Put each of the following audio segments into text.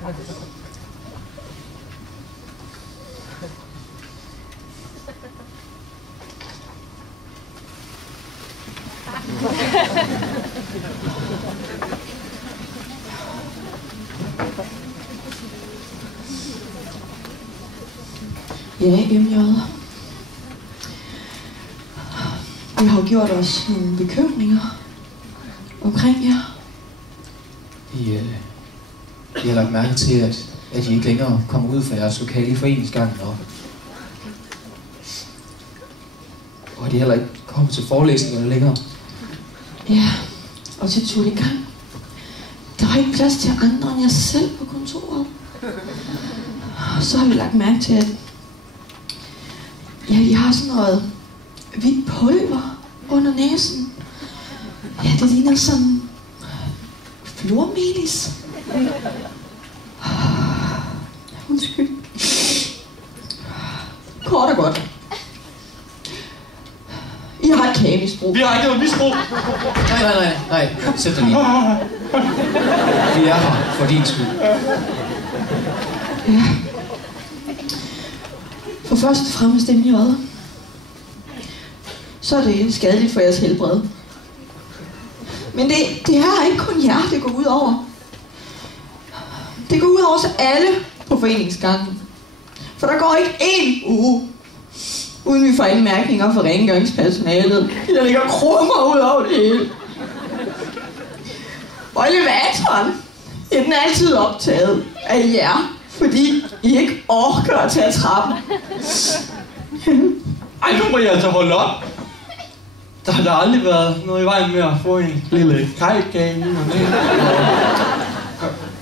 Ja, MJ. Vi har gjort os nogle bekymringer omkring jer. Vi har lagt mærke til, at I ikke længere kommer ud fra jeres lokale i foreningsgangen, og at I heller ikke kommer til forelæsninger længere. Ja, og til Tuligang. Der var ikke plads til andre end jer selv på kontoret. Og så har vi lagt mærke til, at I har sådan noget hvidt pulver under næsen. Ja, det ligner sådan flormelis. Undskyld. Kort og godt. I har et kagemisbrug. Vi har ikke noget misbrug. Nej. Sæt dig lige. Vi er her for din skyld. Ja. For først og fremmest MJ. Så er det skadeligt for jeres helbred. Men det er ikke kun jer, det går ud over. Det går ud over os alle på foreningsgangen. For der går ikke én uge, uden vi får anmærkninger fra rengøringspersonalet. Der ligger krummer ud over det hele. Og elevatoren, den er altid optaget af jer, fordi I ikke orker at tage trappen. Ej, nu må jeg altså holde op. Der har aldrig været noget i vejen med at få en lille kajkage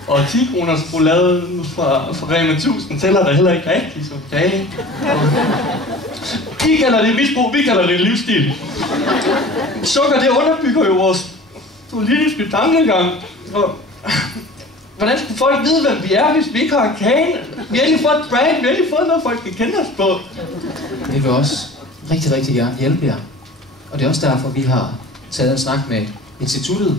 og 10 kroners roulade fra Rema 1000 tæller der heller ikke rigtigt som kage. I kalder det misbrug, vi kalder det livsstil. Sukker, det underbygger jo vores politiske tankegang. Og hvordan skulle folk vide, hvem vi er, hvis vi ikke har kagen? Vi har ikke fået et brand, vi har ikke fået noget, folk kan kende os på. Vi vil også rigtig, rigtig gerne hjælpe jer. Og det er også derfor, vi har taget en snak med instituttet,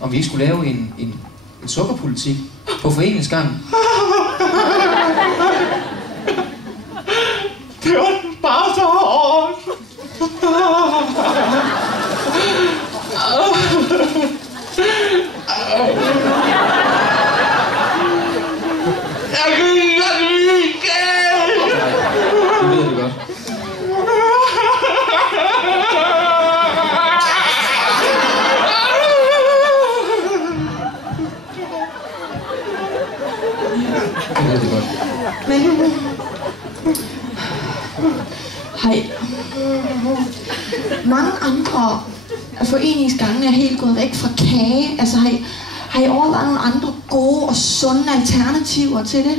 om vi ikke skulle lave en sukkerpolitik på foreningsgangen. Det var bare så hårdt. Jeg kan ikke lide kage. Det ved vi godt. Det ved vi godt. Men hej. Mange andre af foreningsgangene er helt gået væk fra kage. Altså har I overvejet nogle andre gode og sunde alternativer til det?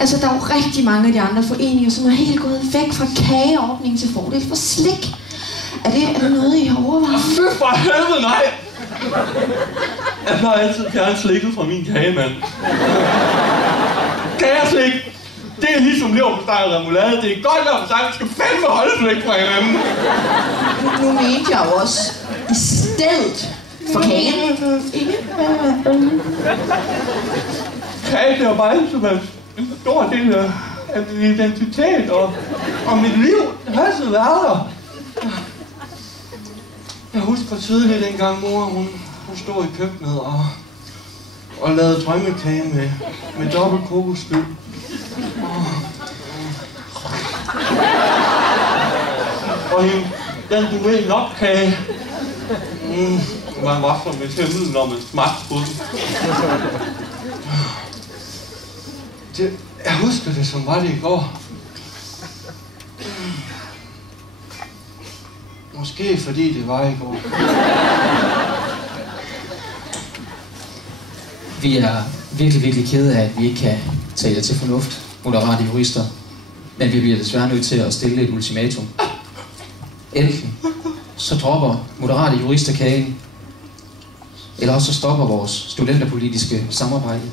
Altså der er jo rigtig mange af de andre foreninger, som er helt gået væk fra kageordningen til fordel for slik. Er det noget, I har overvejet? Fy for helvede, nej! Jeg plejer altid at fjerne slikket fra min kagemand. Kageslik, det er ligesom leverpostej og remoulade. Det er godt leverpostej, vi skal fandme holde slik fra hinanden. Nu mente jeg jo også i stedet for kagen. Ikke? Kage, det er jo bare ligesom en stor del af min identitet og mit liv. Det har altid været der. Jeg husker tydeligt dengang mor, hun stod i køkkenet og lavede drømmekage med dobbelt kokosfyld. Og den du ved nok kage. Man var som et himmel, når man smagte på den. Jeg husker det, som var det i går. Måske fordi det var i går. Vi er virkelig, virkelig kede af, at vi ikke kan tage jer til fornuft, moderate jurister. Men vi bliver desværre nødt til at stille et ultimatum. Enten så dropper moderate jurister kagen, eller også så stopper vores studenterpolitiske samarbejde.